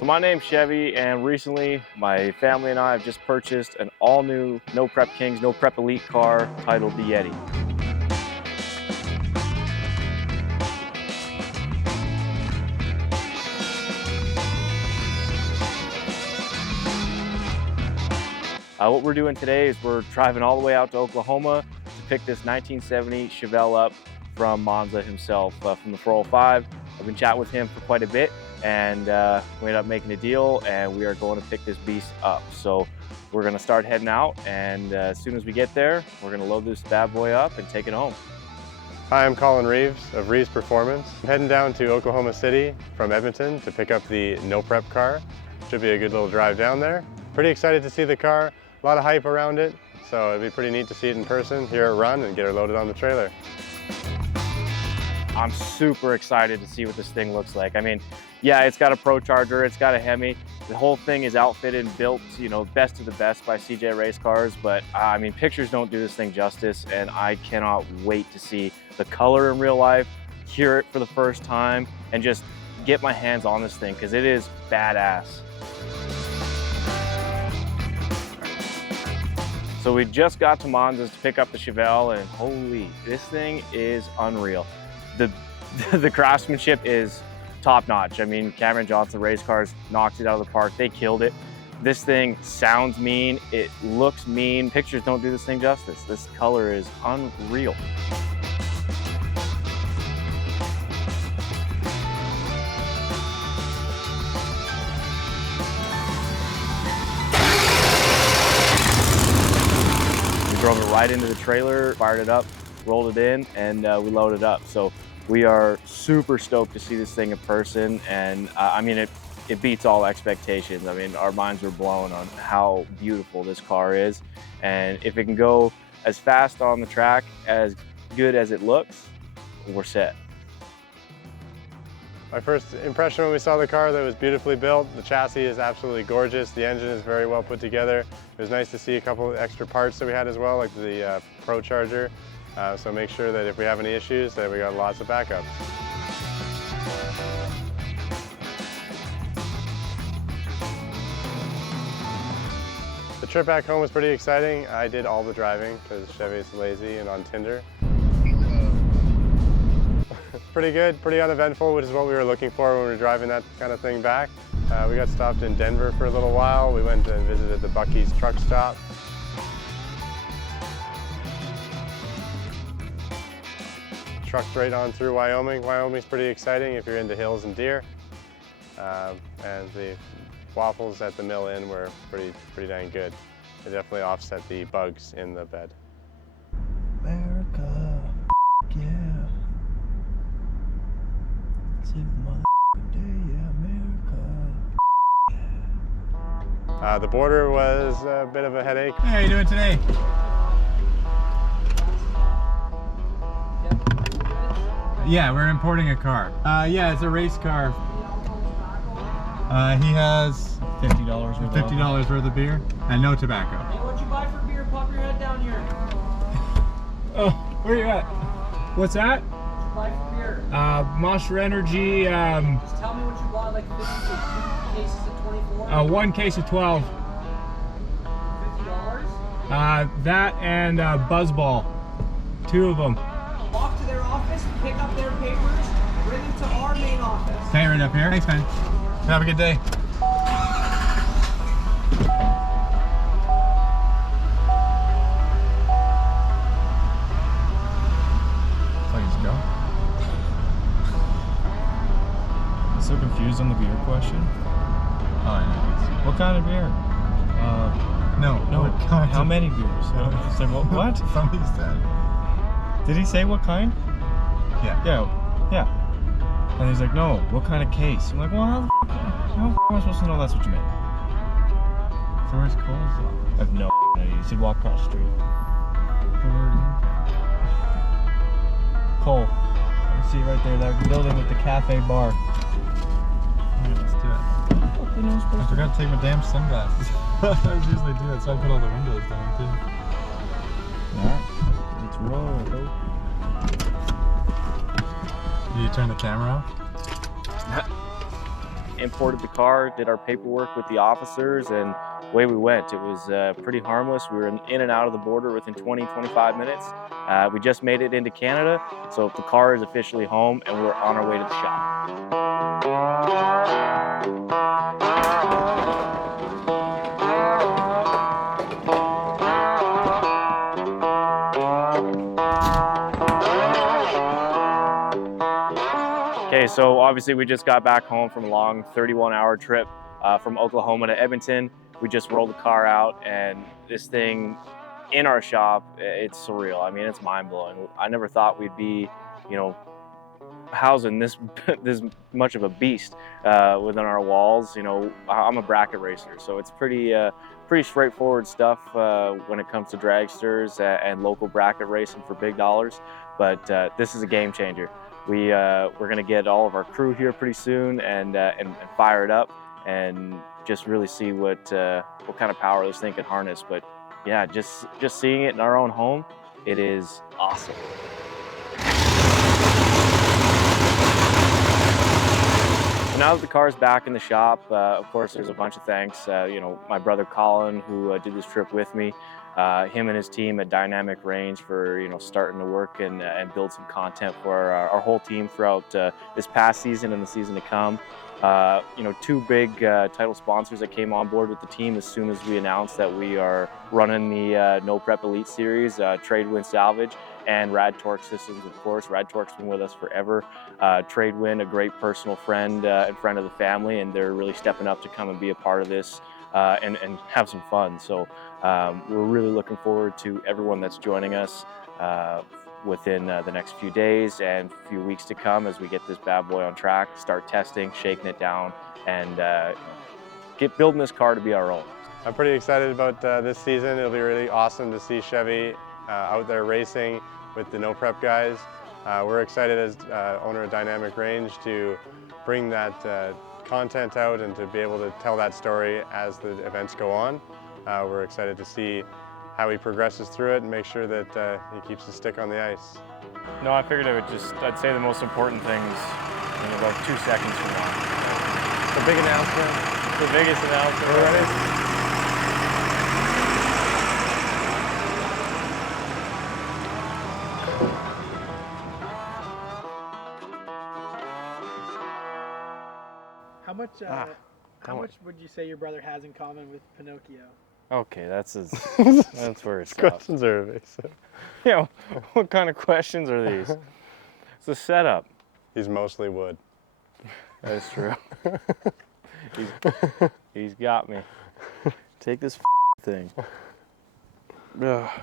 So my name's Chevy, and recently my family and I have just purchased an all-new No Prep Kings, No Prep Elite car titled the YETI. What we're doing today is we're driving all the way out to Oklahoma to pick this 1970 Chevelle up from Monza himself, from the 405. I've been chatting with him for quite a bit, and we ended up making a deal, and we are going to pick this beast up. So we're going to start heading out, and as soon as we get there, we're going to load this bad boy up and take it home. Hi, I'm Colin Reeves of Reeves Performance. I'm heading down to Oklahoma City from Edmonton to pick up the No Prep car. Should be a good little drive down there. Pretty excited to see the car. A lot of hype around it, so it'd be pretty neat to see it in person, hear it run, and get her loaded on the trailer. I'm super excited to see what this thing looks like. I mean, yeah, it's got a Pro Charger, it's got a Hemi. The whole thing is outfitted and built, you know, best of the best by CJ Race Cars, but I mean, pictures don't do this thing justice, and I cannot wait to see the color in real life, hear it for the first time, and just get my hands on this thing, because it is badass. So we just got to MONZA'S to pick up the Chevelle, and holy, this thing is unreal. The craftsmanship is top notch. I mean, Cameron Johnson Race Cars knocked it out of the park. They killed it. This thing sounds mean. It looks mean. Pictures don't do this thing justice. This color is unreal. Drove it right into the trailer, fired it up, rolled it in, and we loaded up. So we are super stoked to see this thing in person, and I mean, it beats all expectations. I mean, our minds were blown on how beautiful this car is, and if it can go as fast on the track, as good as it looks, we're set. My first impression when we saw the car, that it was beautifully built. The chassis is absolutely gorgeous. The engine is very well put together. It was nice to see a couple of extra parts that we had as well, like the Pro Charger. So make sure that if we have any issues, that we got lots of backups. The trip back home was pretty exciting. I did all the driving because Chevy's lazy and on Tinder. Pretty good, pretty uneventful, which is what we were looking for when we were driving that kind of thing back. We got stopped in Denver for a little while. We went and visited the Buc-ee's truck stop. Trucked right on through Wyoming. Wyoming's pretty exciting if you're into hills and deer. And the waffles at the Mill Inn were pretty dang good. They definitely offset the bugs in the bed. America, yeah. It's a motherfucking day, yeah, America. The border was a bit of a headache. Hey, how you doing today? Yeah, we're importing a car. Yeah, it's a race car. He has $50 worth of beer and no tobacco. Hey, what'd you buy for beer? Pop your head down here. Oh, where you at? What's that? What'd you buy for beer? Monster Energy. Just tell me what you bought, like 50 cases of 24? One case of 12. $50? That and Buzzball. 2 of them. Walk to their office, pick up their papers, bring them to our main office. Okay, right up here. Thanks, man. Have a good day. So confused on the beer question. Oh, yeah. What kind of beer? No. No. How many beers? It's like, what? Somebody said. Did he say what kind? Yeah. Yeah. And he's like, no. What kind of case? I'm like, well, how am I supposed to know that's what you meant? So where's Cole's? I have no idea. He said walk across the street. Cole. You see right there, that building with the cafe bar. Alright, let's do it. I forgot to take my damn sunglasses. I usually do that, so I put all the windows down too. Alright, let's roll. Do you turn the camera off? imported the car, did our paperwork with the officers, and away we went. It was pretty harmless. We were in and out of the border within 20-25 minutes. We just made it into Canada, so the car is officially home, and we're on our way to the shop. Okay, so obviously we just got back home from a long 31-hour trip from Oklahoma to Edmonton. We just rolled the car out, and this thing in our shop, it's surreal. I mean, it's mind-blowing. I never thought we'd be, you know, housing this this much of a beast within our walls. You know, I'm a bracket racer, so it's pretty straightforward stuff when it comes to dragsters and local bracket racing for big dollars. But this is a game changer. We're gonna get all of our crew here pretty soon and fire it up and just really see what kind of power this thing can harness. But yeah, just seeing it in our own home, it is awesome. Now that the car's back in the shop, of course, there's a bunch of thanks. You know, my brother Colin, who did this trip with me, him and his team at Dynamic Range for starting to work and build some content for our whole team throughout this past season and the season to come. You know, two big title sponsors that came on board with the team as soon as we announced that we are running the No Prep Elite Series, Tradewind Salvage and Rad Torque Systems, of course. Rad Torque's been with us forever. Tradewind, a great personal friend and friend of the family, and they're really stepping up to come and be a part of this and have some fun. So we're really looking forward to everyone that's joining us within the next few days and few weeks to come as we get this bad boy on track, start testing, shaking it down, and get building this car to be our own. I'm pretty excited about this season. It'll be really awesome to see Chevy out there racing with the No Prep guys. We're excited as owner of Dynamic Range to bring that content out and to be able to tell that story as the events go on. We're excited to see how he progresses through it and make sure that he keeps the stick on the ice. No, I figured I'd say the most important things in about 2 seconds from now. The big announcement. The biggest announcement. We're ready. How much would you say your brother has in common with Pinocchio? Okay, that's where it's Questions are evasive. Yeah, what kind of questions are these? It's a setup. He's mostly wood. That's true. He's got me. Take this thing. Ugh.